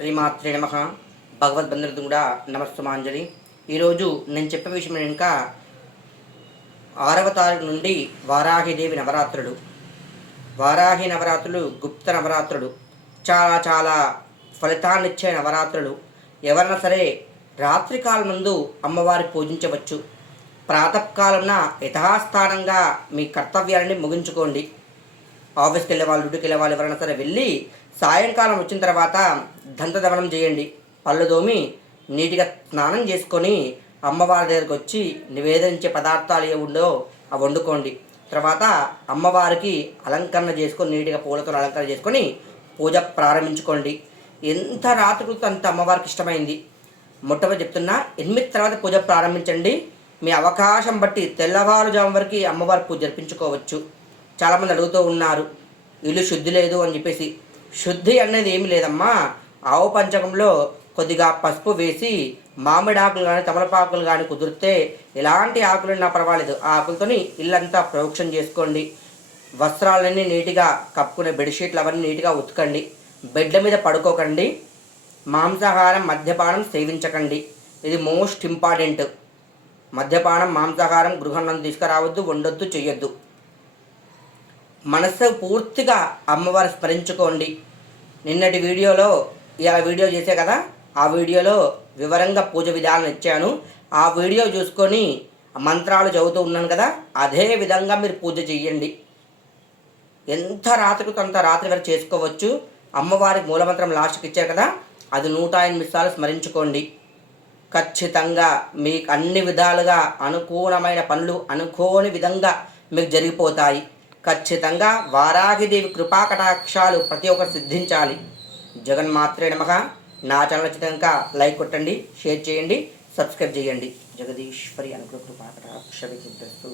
శ్రీమాత్రే నమః. భగవద్బంధులకు కూడా నమస్తమాంజలి. ఈరోజు నేను చెప్పే విషయం ఇంకా 6వ తారీఖు నుండి వారాహిదేవి నవరాత్రులు. వారాహి నవరాత్రులు గుప్త నవరాత్రులు, చాలా చాలా ఫలితాన్నిచ్చే నవరాత్రులు. ఎవరైనా సరే రాత్రికాలం ముందు అమ్మవారి పూజించవచ్చు. ప్రాతకాలంన యథాస్థానంగా మీ కర్తవ్యాలని ముగించుకోండి. ఆఫీస్కి వెళ్ళే వాళ్ళు, డ్యూటీకి వెళ్ళే వాళ్ళు ఎవరైనా సరే వెళ్ళి సాయంకాలం వచ్చిన తర్వాత దంతదవనం చేయండి. పళ్ళు దోమి నీటిగా స్నానం చేసుకొని అమ్మవారి దగ్గరికి వచ్చి నివేదించే పదార్థాలు ఏ ఉండో అవి వండుకోండి. తర్వాత అమ్మవారికి అలంకరణ చేసుకొని నీటిగా పూలతో అలంకరణ చేసుకొని పూజ ప్రారంభించుకోండి. ఎంత రాత్రికి అంత అమ్మవారికి ఇష్టమైంది. మొట్టమొదటి చెప్తున్నా, 8 తర్వాత పూజ ప్రారంభించండి. మీ అవకాశం బట్టి తెల్లవారుజాము వరకు అమ్మవారి పూజ జరిపించుకోవచ్చు. చాలామంది అడుగుతూ ఉన్నారు, ఇల్లు శుద్ధి లేదు అని చెప్పేసి. శుద్ధి అనేది ఏమి లేదమ్మా. ఆవు పంచకంలో కొద్దిగా పసుపు వేసి మామిడి ఆకులు కానీ తమలపాకులు కానీ కుదిరితే ఎలాంటి ఆకులు నా పర్వాలేదు, ఆ ఆకులతోని ఇల్లంతా ప్రోక్షణ చేసుకోండి. వస్త్రాలన్నీ నీట్గా కప్పుకునే బెడ్షీట్లు అవన్నీ నీట్గా ఉతకండి. బెడ్ల మీద పడుకోకండి. మాంసాహారం మద్యపానం సేవించకండి. ఇది మోస్ట్ ఇంపార్టెంట్. మద్యపానం మాంసాహారం గృహంలో తీసుకురావద్దు, వండొద్దు, చెయ్యొద్దు. మనసు పూర్తిగా అమ్మవారు స్మరించుకోండి. నిన్నటి వీడియోలో ఇలా వీడియో చేసే కదా, ఆ వీడియోలో వివరంగా పూజ విధానం ఇచ్చాను. ఆ వీడియో చూసుకొని మంత్రాలు చదువుతూ ఉన్నాను కదా, అదే విధంగా మీరు పూజ చేయండి. ఎంత రాత్రికి అంత రాత్రి వరకు చేసుకోవచ్చు. అమ్మవారికి మూలమంత్రం లాస్ట్కి ఇచ్చారు కదా, అది 108 సార్లు స్మరించుకోండి. ఖచ్చితంగా మీకు అన్ని విధాలుగా అనుకూలమైన పనులు అనుకోని విధంగా మీకు జరిగిపోతాయి. ఖచ్చితంగా వారాహిదేవి కృపాకటాక్షాలు ప్రతి ఒక్కరు సిద్ధించాలి. జగన్మాత్రే నమః. నా ఛానల్ నచ్చితే లైక్ కొట్టండి, షేర్ చేయండి, సబ్స్క్రైబ్ చేయండి. జగదీశ్వరి అనుగ్రహ కృపాకటాక్ష విద్యస్తు.